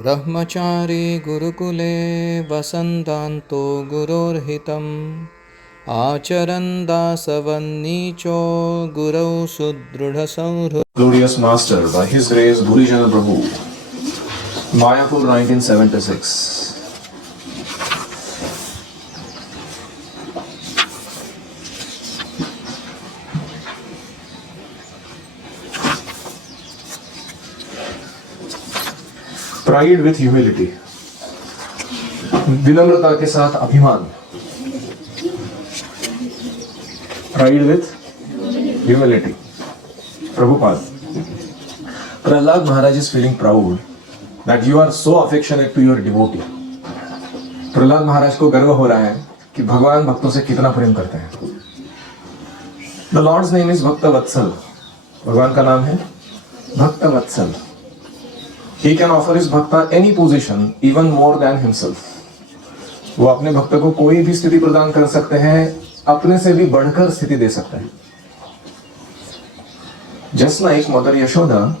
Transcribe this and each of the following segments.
ब्रह्मचारी गुरुकुले वसन्तान्तो गुरोर्हितम् आचरन् दासवन्नीचो गुरौ सुदृढसंहृदः. Glorious Master, by His grace, Gurujana Prabhu, Mayapur 1976. Pride with humility, विनम्रता के साथ अभिमान. Pride with humility. Prabhupada. Prahlad Maharaj is feeling proud that you are so affectionate to your devotee. Prahlad महाराज को गर्व हो रहा है कि भगवान भक्तों से कितना प्रेम करते हैं. The Lord's name is भक्त वत्सल. भगवान का नाम है भक्त वत्सल. He can offer his bhakta any position, even more than himself. वो अपने भक्त को कोई भी स्थिति प्रदान कर सकते हैं, अपने से भी बढ़कर स्थिति दे सकते हैं. Just like Mother Yashoda,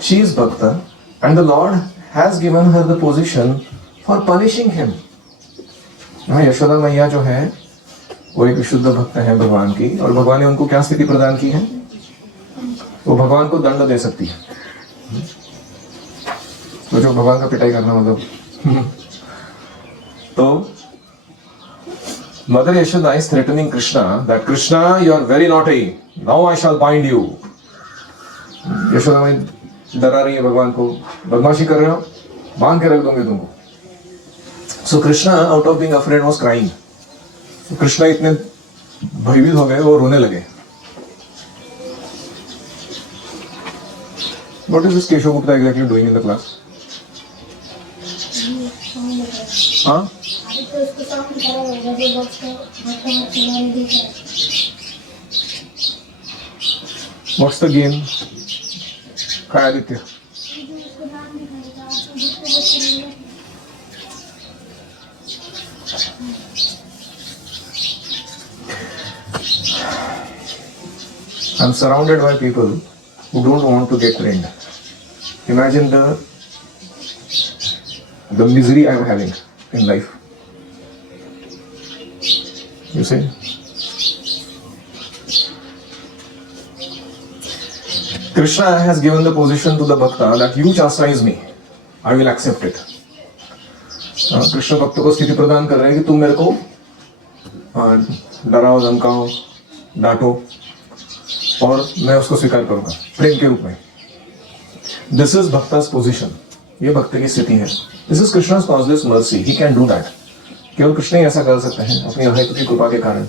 she is bhakta, and the Lord has given her the position for punishing him. हाँ, यशोदा मैया जो है वो एक विशुद्ध भक्त है भगवान की, और भगवान ने उनको क्या स्थिति प्रदान की है? वो भगवान को दंड दे सकती है. तो जो भगवान का पिटाई करना मतलब तो mother Yashoda is threatening Krishna that Krishna you are very naughty, now I shall bind you. Yashoda में डरा रही है भगवान को, बदमाशी कर रहे हो, बांध के रख दूंगी तुमको. So Krishna out of being afraid was crying. Krishna इतने भयभीत हो गए, वो रोने लगे. What is this Keshav Gupta exactly doing in the class? हाँ? What's the game? काय Aditya? I'm surrounded by people who don't want to get trained. Imagine the misery I'm having in life. You see? Krishna has given the position to the bhakta that you chastise me, I will accept it. Krishna भक्त को स्थिति प्रदान कर रहे हैं कि तुम मेरे को डराओ, धमकाओ, डांटो, और मैं उसको स्वीकार करूंगा प्रेम के रूप में. This is bhakta's position. ये भक्त की स्थिति है. This is Krishna's causeless mercy. He can do that. केवल कृष्ण ही ऐसा कर सकते हैं अपनी अहेतु की कृपा के कारण.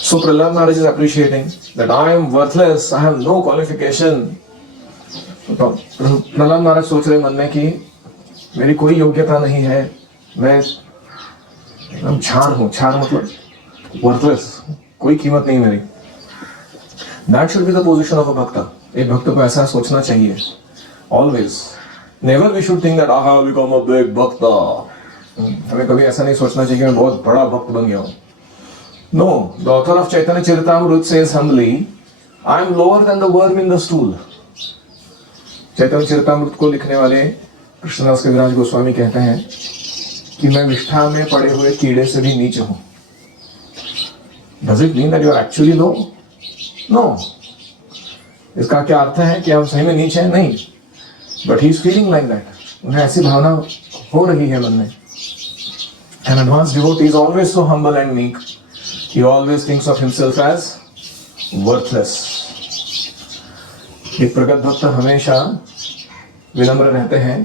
So Prahlad Maharaj is appreciating that I am worthless, I have no qualification. Prahlad महाराज सोच रहे मन में कि मेरी कोई योग्यता नहीं है, मैं छार हूँ. छार मतलब वर्थलेस, कोई कीमत नहीं मेरी. That should be the position of a bhakta. एक भक्त को ऐसा सोचना चाहिए. Always. Never we should think that I have become a big bhakta. हमें कभी ऐसा नहीं सोचना चाहिए कि मैं बहुत बड़ा भक्त बन गया हूँ. No, the author of Chaitanya Charitamrita says humbly, I am lower than the worm in the stool. चैतन्य चरितामृत को लिखने वाले कृष्णदास कविराज गोस्वामी कहते हैं कि मैं विष्ठा में पड़े हुए कीड़े से भी नीचे हूँ. Does it mean that you are actually low? No. इसका क्या अर्थ है कि आप सही में नीचे हैं? नहीं. But he is feeling like that. उन्हें ऐसी भावना हो रही है मन में. An advanced devotee is always so humble and meek. He always thinks of himself as worthless. एक प्रगत भक्त हमेशा विनम्र रहते हैं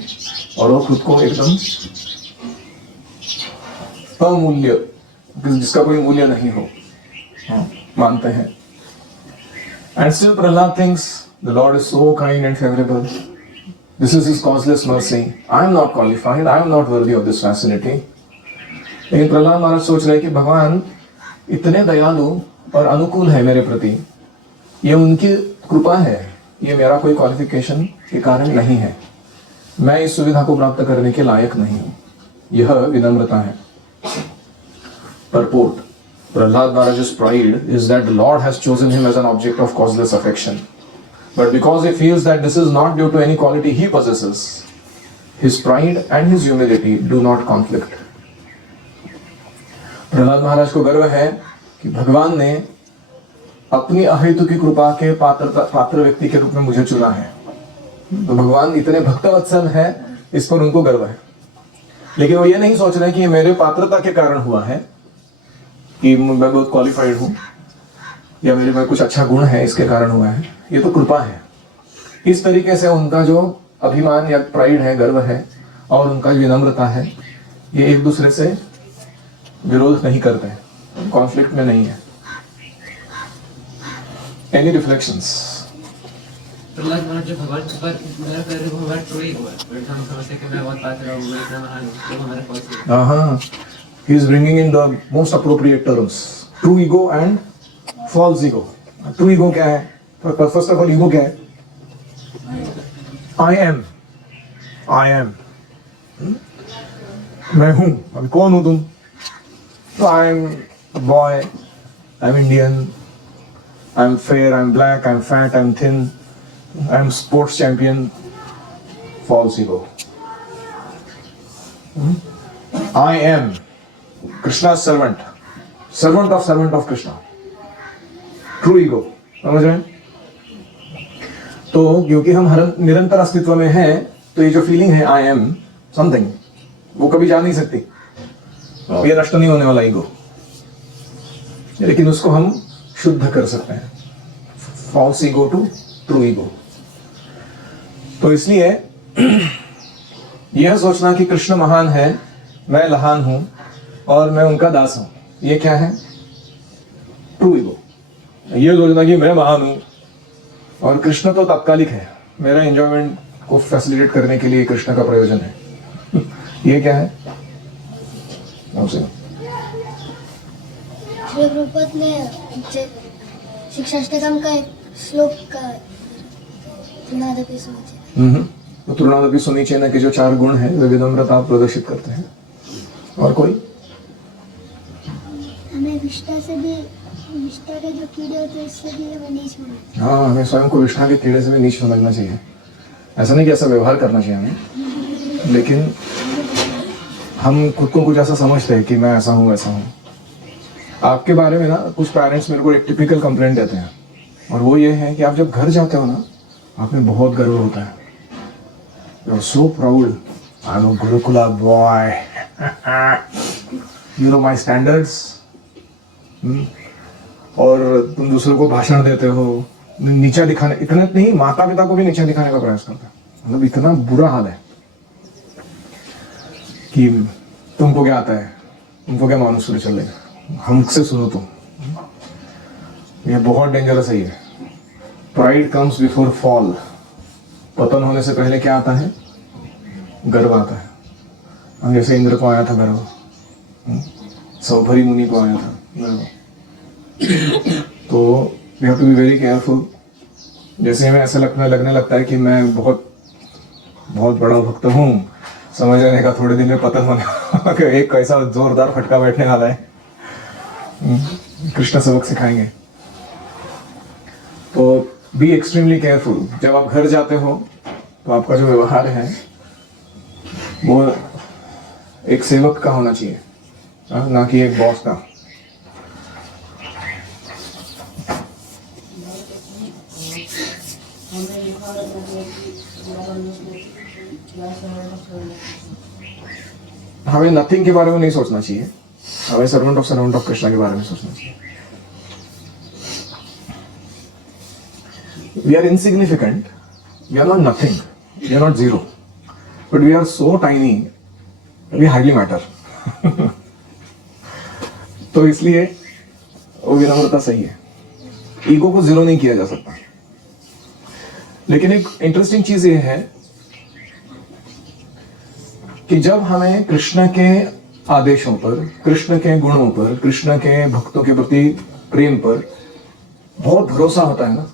और वो खुद को एकदम अमूल्य, जिसका कोई मूल्य नहीं हो, मानते हैं. And still Prahlad thinks the Lord is so kind and favorable. This is His causeless mercy. I am not qualified. I am not worthy of this facility. लेकिन प्रहलाद महाराज सोच रहे कि भगवान इतने दयालु और अनुकूल है मेरे प्रति. ये उनकी कृपा है, ये मेरा कोई क्वालिफिकेशन के कारण नहीं है. मैं इस सुविधा को प्राप्त करने के लायक नहीं हूँ. यह विनम्रता है. Purport. Prahlad Maharaj's pride is that the Lord has chosen him as an object of causeless affection. But because he feels that this is not due to any quality he possesses, His pride and his humility do not conflict. Prahlad महाराज को गर्व है कि भगवान ने अपनी अहेतु की कृपा के पात्र व्यक्ति के रूप में मुझे चुना है। तो भगवान इतने भक्तवत्सल है, इस पर उनको गर्व है। लेकिन वो ये नहीं सोच रहे कि ये मेरे पात्रता के कारण हुआ है, कि मैं बहुत क्वालिफाइड हूं या मेरे में कुछ अच्छा गुण है इसके कारण हुआ है। ये तो कृपा है। इस तरीके से उनका जो अभिमान या प्राइड है, गर्व है, और उनका विनम्रता है, ये एक दूसरे से विरोध नहीं करते हैं, कॉन्फ्लिक्ट में नहीं है। Any reflections? प्रहलाद महाराज जो भगवान के ऊपर गर्व कर रहे हो, भगवान ट्रू ईगो है। बट हम समझते हैं कि मैं बहुत पात्र हूं, मैं इतना महान हूं, तो हमारा फॉल्स ईगो। हाँ, he is bringing in the most appropriate terms, true ego and false ego. True ego क्या है? First of all, ego क्या है? I am. मैं हूँ। अभी कौन हो तुम? तो I am boy, I am Indian, I am fair, I am black, I am fat, I am thin, I am sports champion. False ego. I am Krishna's servant of Krishna. True ego. समझ रहे हैं? तो क्योंकि हम हर निरंतर अस्तित्व में हैं, तो ये जो फीलिंग है आई एम समथिंग, वो कभी जा नहीं सकती। ये नष्ट नहीं होने वाला ईगो, लेकिन उसको हम शुद्ध कर सकते हैं। False ego to true ego. तो इसलिए यह सोचना कि कृष्ण महान है, मैं लहान हूं और मैं उनका दास हूं, ये क्या है? True ego. ये सोचना कि मैं महान हूं और कृष्ण तो तात्कालिक है, मेरा एंजॉयमेंट को फैसिलिटेट करने के लिए कृष्ण का प्रयोजन है, ये क्या है? श्री प्रभुपाद ने शिक्षाष्टकम का एक श्लोक का तृणादपि सुनिचेन। तो तृणादपि सुनिचेन के जो 4 गुण हैं वे विनम्रता प्रदर्शित करते हैं। और कोई? हमें विष्ठा के जो कीड़े होते हैं इससे भी हमें नीच होना। हाँ, हमें स्वयं को विष्ठा के कीड़े से भी नीच समझना चाहिए। ऐसा नहीं कि ऐसा व्यवहार करना चाहिए हमें, लेकिन हम खुद को कुछ ऐसा समझते हैं कि मैं ऐसा हूँ वैसा हूँ। आपके बारे में ना कुछ पेरेंट्स मेरे को एक टिपिकल कंप्लेंट देते हैं, और वो ये है कि आप जब घर जाते हो ना, आप में बहुत गर्व होता है। You are so proud, I am a gurukula boy, you know my standards. और तुम दूसरों को भाषण देते हो, नीचा दिखाने, इतना नहीं, माता पिता को भी नीचा दिखाने का प्रयास करते हैं। मतलब इतना बुरा हाल है कि तुमको क्या आता है, तुमको क्या मानुष सूर्य चल रहे, हमसे सुनो तुम। ये बहुत डेंजरस है। ये प्राइड कम्स बिफोर फॉल। पतन होने से पहले क्या आता है? गर्व आता है। हम जैसे इंद्र को आया था गर्व, सौभरी मुनि को आया था गर्व। तो we have to be very careful. जैसे हमें ऐसा लगने लगता है कि मैं बहुत बहुत बड़ा भक्त हूँ, समझ लेने का थोड़े दिन में पतन होने एक कैसा जोरदार फटका बैठने वाला है। कृष्ण सबक सिखाएंगे। तो बी एक्सट्रीमली केयरफुल। जब आप घर जाते हो तो आपका जो व्यवहार है वो एक सेवक का होना चाहिए, ना कि एक बॉस का। हमें नथिंग के बारे में नहीं सोचना चाहिए, हमें सर्वेंट ऑफ कृष्णा के बारे में सोचना चाहिए। We are insignificant, we are not nothing, we are not zero, but we are so tiny, we hardly matter. तो इसलिए वो विनम्रता सही है। ईगो को जीरो नहीं किया जा सकता। लेकिन एक इंटरेस्टिंग चीज ये है कि जब हमें कृष्ण के आदेशों पर, कृष्ण के गुणों पर, कृष्ण के भक्तों के प्रति प्रेम पर बहुत भरोसा होता है ना,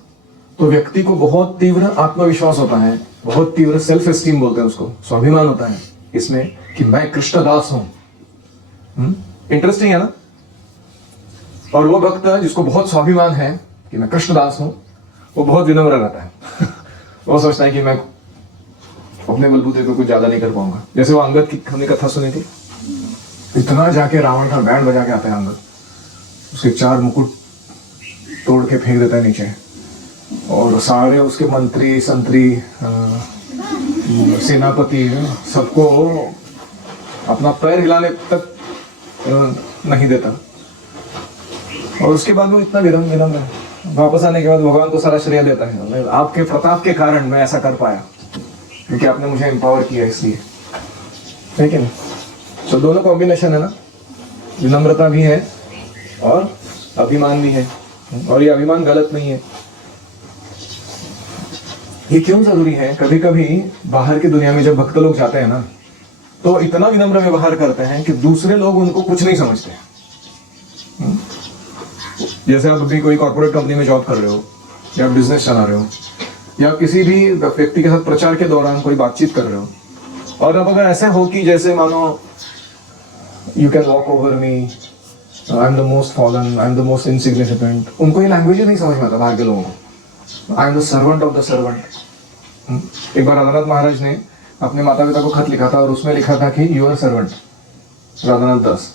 तो व्यक्ति को बहुत तीव्र आत्मविश्वास होता है, बहुत तीव्र सेल्फ एस्टीम बोलते हैं उसको, स्वाभिमान होता है इसमें कि मैं कृष्णदास हूं। इंटरेस्टिंग है ना। और वो भक्त जिसको बहुत स्वाभिमान है कि मैं कृष्णदास हूं, वो बहुत विनम्र रहता है। वो सोचता है कि मैं अपने बलबूते पे कुछ ज्यादा नहीं कर पाऊंगा। जैसे वो अंगद की हमने कथा सुनी थी, इतना जाके रावण का बैंड बजा के आता है अंगद, उसके 4 मुकुट तोड़ के फेंक देता है नीचे, और सारे उसके मंत्री संतरी सेनापति सबको अपना पैर हिलाने तक नहीं देता। और उसके बाद वो इतना विनम्र वापस आने के बाद भगवान को सारा श्रेय देता है, आपके प्रताप के कारण मैं ऐसा कर पाया, क्योंकि आपने मुझे एम्पावर किया इसलिए। ठीक है ना? तो दोनों कॉम्बिनेशन है ना, विनम्रता भी है और अभिमान भी है, और ये अभिमान गलत नहीं है। ये क्यों जरूरी है? कभी कभी बाहर की दुनिया में जब भक्त लोग जाते हैं ना, तो इतना विनम्र व्यवहार करते हैं कि दूसरे लोग उनको कुछ नहीं समझते। जैसे आप अभी कोई कॉर्पोरेट कंपनी में जॉब कर रहे हो, या बिजनेस चला रहे हो, या किसी भी व्यक्ति के साथ प्रचार के दौरान कोई बातचीत कर रहे हो, और अब अगर ऐसे हो कि जैसे मानो you can walk over me, I am the most fallen, I am the most insignificant, उनको ये लैंग्वेज नहीं समझ में आता बाहर के लोगों को। I am the servant of the servant. एक बार राधानाथ महाराज ने अपने माता पिता को खत लिखा था, और उसमें लिखा था कि यूर सर्वेंट राधानाथ दास।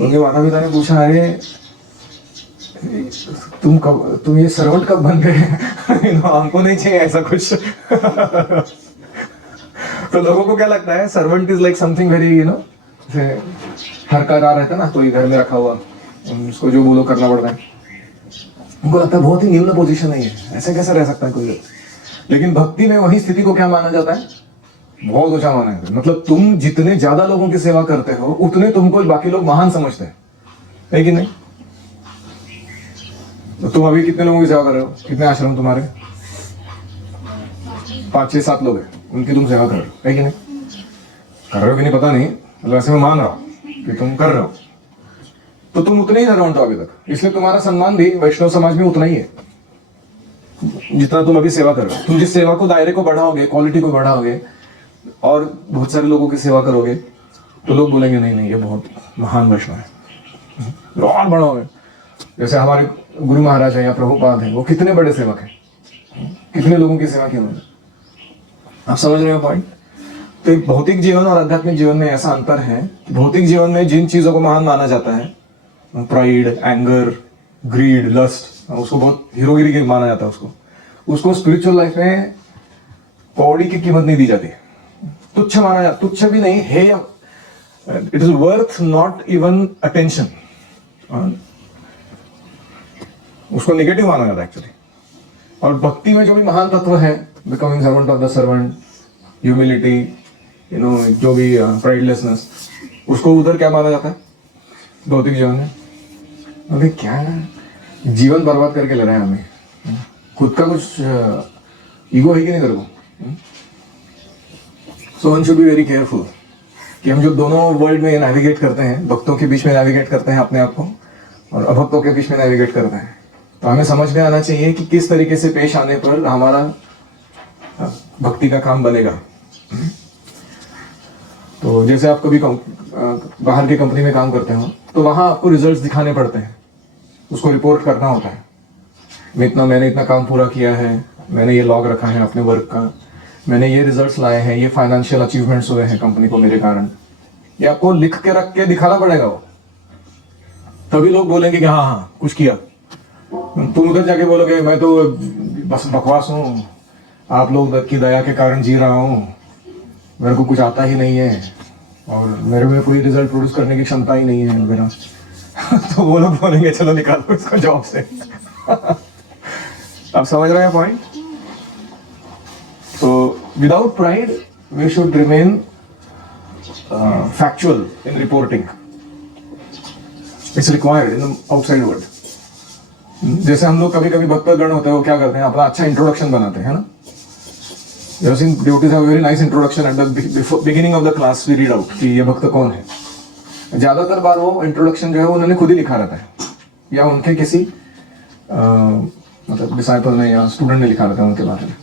उनके माता पिता ने पूछा, अरे तुम ये सर्वेंट कब बन गए? हमको नहीं चाहिए ऐसा कुछ। तो लोगों को क्या लगता है, servant is like something very हरकरार रहता है ना, कोई घर में रखा हुआ, उसको जो बोलो करना पड़ता है। उनको लगता है बहुत ही निम्न पोजीशन है, ऐसे कैसे रह सकता है कोई व्यक्ति। लेकिन भक्ति में वही स्थिति को क्या माना जाता है? बहुत ऊंचा माना है। मतलब तुम जितने ज्यादा लोगों की सेवा करते हो, उतने तुमको बाकी लोग महान समझते हैं, है कि नहीं? तो तुम अभी कितने लोगों की सेवा कर रहे हो? कितने आश्रम तुम्हारे? 5, 6, 7 लोग हैं, उनकी तुम सेवा कर रहे हो, है कि नहीं? कर रहे हो कि नहीं पता नहीं, मतलब ऐसे मैं मान रहा हूं कि तुम कर रहे हो। तो तुम उतने ही सर्वेंट हो अभी तक, इसलिए तुम्हारा सम्मान भी वैष्णव समाज में उतना ही है जितना तुम अभी सेवा कर रहे हो। तुम जिस सेवा को, दायरे को बढ़ाओगे, क्वालिटी को बढ़ाओगे, और बहुत सारे लोगों की सेवा करोगे, तो लोग बोलेंगे नहीं नहीं ये बहुत महान वैष्णव है, और बढ़ाओगे। जैसे हमारे गुरु महाराज है या प्रभुपाद है, वो कितने बड़े सेवक हैं, कितने लोगों की सेवा की उन्होंने। आप समझ रहे हो पॉइंट? तो एक भौतिक जीवन और आध्यात्मिक जीवन में ऐसा अंतर है कि भौतिक जीवन में जिन चीजों को महान माना जाता है, प्राइड, एंगर, ग्रीड, लस्ट, उसको बहुत हीरोगिरी माना जाता है, उसको स्पिरिचुअल लाइफ में कौड़ी की कीमत नहीं दी जाती, तुच्छ माना जाता। तुच्छ भी नहीं है, it is worth not even attention, उसको नेगेटिव माना जाता है एक्चुअली। और भक्ति में जो भी महान तत्व है, becoming servant of the servant, humility, जो भी प्राइडलेसनेस, उसको उधर क्या माना जाता है भौतिक जीवन में? अरे क्या है, जीवन बर्बाद करके ले रहे हैं हमें, खुद का कुछ ईगो है कि नहीं तेरे को? So one should be very careful कि हम जो दोनों वर्ल्ड में नेविगेट करते हैं, भक्तों के बीच में नेविगेट करते हैं अपने आप को, और अभक्तों के बीच में नेविगेट करते हैं, तो हमें समझ में आना चाहिए कि किस तरीके से पेश आने पर हमारा भक्ति का काम बनेगा। तो जैसे आप कभी बाहर की कंपनी में काम करते हो, तो वहां आपको रिजल्ट्स दिखाने पड़ते हैं, उसको रिपोर्ट करना होता है। मैंने इतना काम पूरा किया है, मैंने ये लॉग रखा है अपने वर्क का, मैंने ये रिजल्ट्स लाए हैं, ये फाइनेंशियल अचीवमेंट्स हुए हैं कंपनी को मेरे कारण। ये आपको लिख के रख के दिखाना पड़ेगा, वो तभी लोग बोलेंगे कि हाँ हाँ कुछ किया। तुम उधर जाके बोलोगे मैं तो बस बकवास हूँ, आप लोग की दया के कारण जी रहा हूँ, मेरे को कुछ आता ही नहीं है, और मेरे में कोई रिजल्ट प्रोड्यूस करने की क्षमता ही नहीं है वगैरह। तो वो लोग बोलेंगे चलो निकालो इसको जॉब से। आप समझ रहे हैं पॉइंट? तो without pride we should remain factual in reporting, it's required in outside world. जैसे हम लोग कभी कभी भक्तगण होते हैं, वो क्या करते हैं, अपना अच्छा इंट्रोडक्शन बनाते हैं ना। devotees have a very nice introduction at the beginning of the class, we read out कि ये भक्त कौन है। ज्यादातर बार वो इंट्रोडक्शन जो है उन्होंने खुद ही लिखा रहता है, या उनके किसी मतलब डिसाइपल ने या स्टूडेंट ने लिखा रहता है उनके बारे में,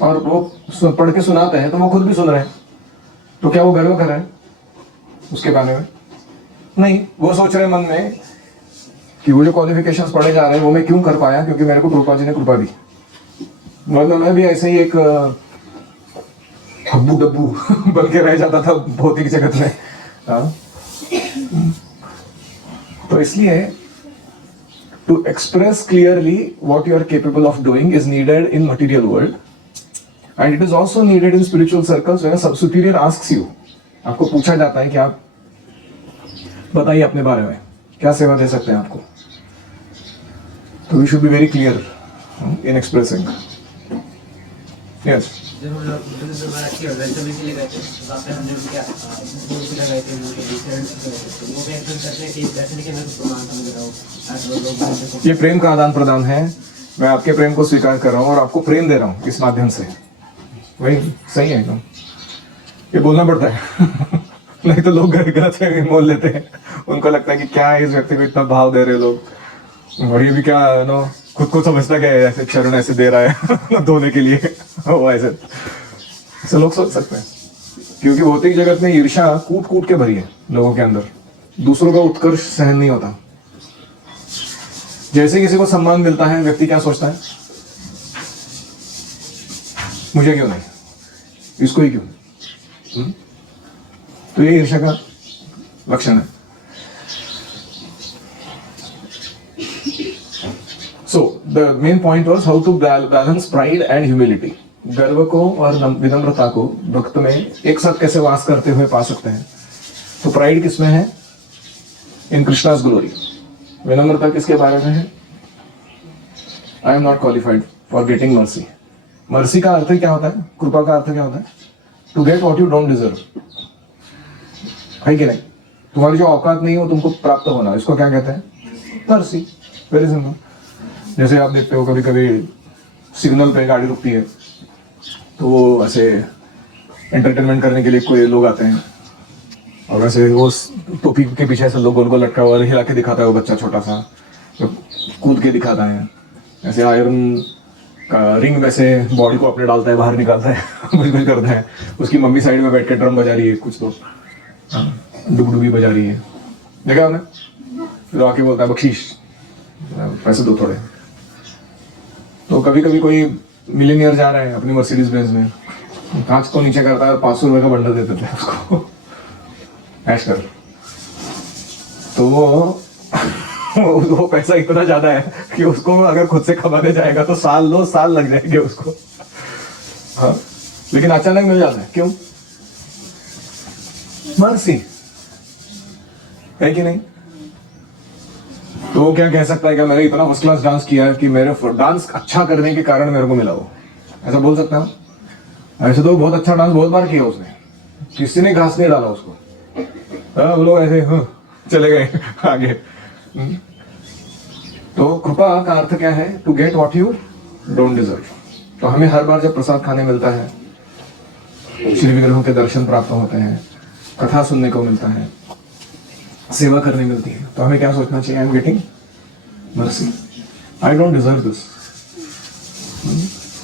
और वो पढ़ के सुनाते हैं, तो वो खुद भी सुन रहे हैं। तो क्या वो गर्व कर रहे हैं उसके बारे में? नहीं, वो सोच रहे हैं मन में कि वो जो क्वालिफिकेशंस पढ़े जा रहे हैं वो मैं क्यों कर पाया, क्योंकि मेरे को प्रभुपाद जी ने कृपा दी। मतलब मैं भी ऐसे ही एक हब्बू डब्बू बन के रह जाता था भौतिक जगत में। हाँ? तो इसलिए to express clearly what you are capable of doing is needed in material world, and it is also needed in spiritual circles when a superior asks you, आपको पूछा जाता है कि आप बताइए अपने बारे में, क्या सेवा दे सकते हैं आपको। तो we should be very clear in expressing. Yes. जब हम लोग दोबारा अच्छी और वेलकम के लिए गए थे तो आपने हमने क्या वो भी लगाए थे वो भी एकदम करते हैं कि जैसे कि मैं उसको मानता हूँ आज वो लोग ये प्रेम का आदान प्रदान है। मैं आपके प्रेम को स्वीकार कर रहा हूँ और आपको प्रेम दे रहा हूँ इस माध्यम से। वही सही है एकदम, ये बोलना पड़ता है नहीं तो लोग गलत फहमी मोल लेते हैं। उनको लगता है कि क्या है इस व्यक्ति को इतना भाव दे रहे लोग, और ये भी क्या नो खुद को समझता क्या है, ऐसे चरण ऐसे दे रहा है धोने के लिए वो ऐसे लोग सोच सकते हैं। क्योंकि भौतिक जगत में ईर्ष्या कूट कूट के भरी है लोगों के अंदर, दूसरों का उत्कर्ष सहन नहीं होता। जैसे किसी को सम्मान मिलता है व्यक्ति क्या सोचता है, मुझे क्यों नहीं, इसको ही क्यों। तो ये ईर्ष्या का लक्षण है। So the main point was how to balance pride and humility. गर्व को और विनम्रता को भक्त में एक साथ कैसे वास करते हुए पा सकते हैं। तो प्राइड किसमें है, इन कृष्णास ग्लोरी। विनम्रता किसके बारे में है, I am not qualified for getting mercy. Mercy का अर्थ क्या होता है, कृपा का अर्थ क्या होता है, to get what you don't deserve, है कि नहीं। तुम्हारी जो औकात नहीं हो तुमको प्राप्त होना, इसको क्या कहते हैं, मर्सी। Very simple. जैसे आप देखते हो कभी कभी सिग्नल पे गाड़ी रुकती है तो वो ऐसे एंटरटेनमेंट करने के लिए कोई लोग आते हैं और वैसे वो टोपी के पीछे ऐसे लोग गोल गोल लटका हुआ हिला के दिखाता है, वो बच्चा छोटा सा तो कूद के दिखाता है, ऐसे आयरन का रिंग में से बॉडी को अपने डालता है, बाहर निकालता है कुछ कुछ करता है। उसकी मम्मी साइड में बैठ के ड्रम बजा रही है, कुछ तो डुगडुगी बजा रही है, देखा आपने। फिर आके बोलता है बख्शीश, पैसे दो थोड़े। तो कभी कभी कोई मिलीनियर जा रहा है अपनी मर्सिडीज बेंज में, कांच को नीचे करता है और 500 रुपए का बंडल देते थे उसको ऐश कर। तो वो पैसा इतना ज्यादा है कि उसको अगर खुद से कमाने जाएगा तो साल 2 साल लग जाएंगे उसको। हाँ, लेकिन अचानक मिल जाता है, क्यों, मर्सी है कि नहीं। तो वो क्या कह सकता है कि मैंने इतना फर्स्ट क्लास डांस किया है कि मेरे डांस अच्छा करने के कारण मेरे को मिला, वो ऐसा बोल सकता हूँ। ऐसे तो बहुत अच्छा डांस बहुत बार किया उसने, किसी ने घास नहीं डाला उसको। वो लोग ऐसे चले गए आगे। तो कृपा का अर्थ क्या है, to get what you don't deserve. तो हमें हर बार जब प्रसाद खाने मिलता है, श्री विग्रहों के दर्शन प्राप्त होते हैं, कथा सुनने को मिलता है, सेवा करने मिलती है, तो हमें क्या सोचना चाहिए, I am getting mercy, I don't deserve this.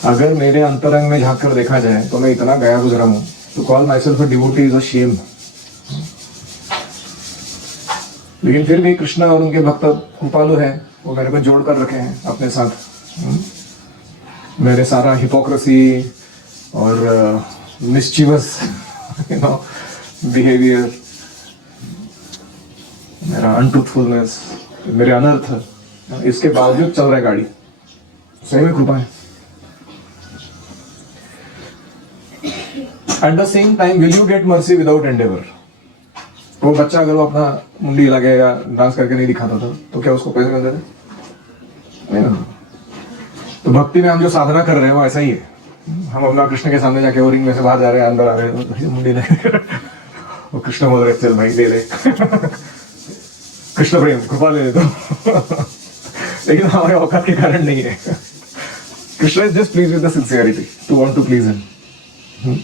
अगर मेरे अंतरंग में झांक कर देखा जाए तो मैं इतना गया गुजरा हूं, तो call my self a devotee is a shame. लेकिन फिर भी कृष्णा और उनके भक्त कृपालु हैं, वो मेरे को जोड़ कर रखे हैं अपने साथ। मेरे सारा हिपोक्रेसी और मिस्चीवस बिहेवियर, मेरा अनट्रूथफुलनेस, मेरे अनर्थ, इसके बावजूद चल रहा है गाड़ी, सही में कृपा है। At the same time will you get mercy without Endeavour. वो बच्चा अगर वो अपना मुंडी लगेगा, डांस करके नहीं दिखाता था, तो क्या उसको पैसे मिलते थे, नहीं ना। तो भक्ति में हम जो साधना कर रहे हैं वो ऐसा ही है। हम अपना कृष्ण के सामने जाके वो रिंग में से बाहर जा रहे हैं, अंदर आ रहे हैं, मुंडी लगे, वो कृष्ण बोल रहे चल भाई दे दे कृष्ण प्रेम कृपा ले दो लेकिन हमारे औकात के कारण नहीं है। Krishna is just please with the sincerity to want to please him.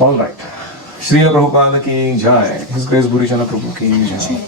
All right, Shri Prabhupada की जय, हिज ग्रेस बुरी चना प्रभु की जय।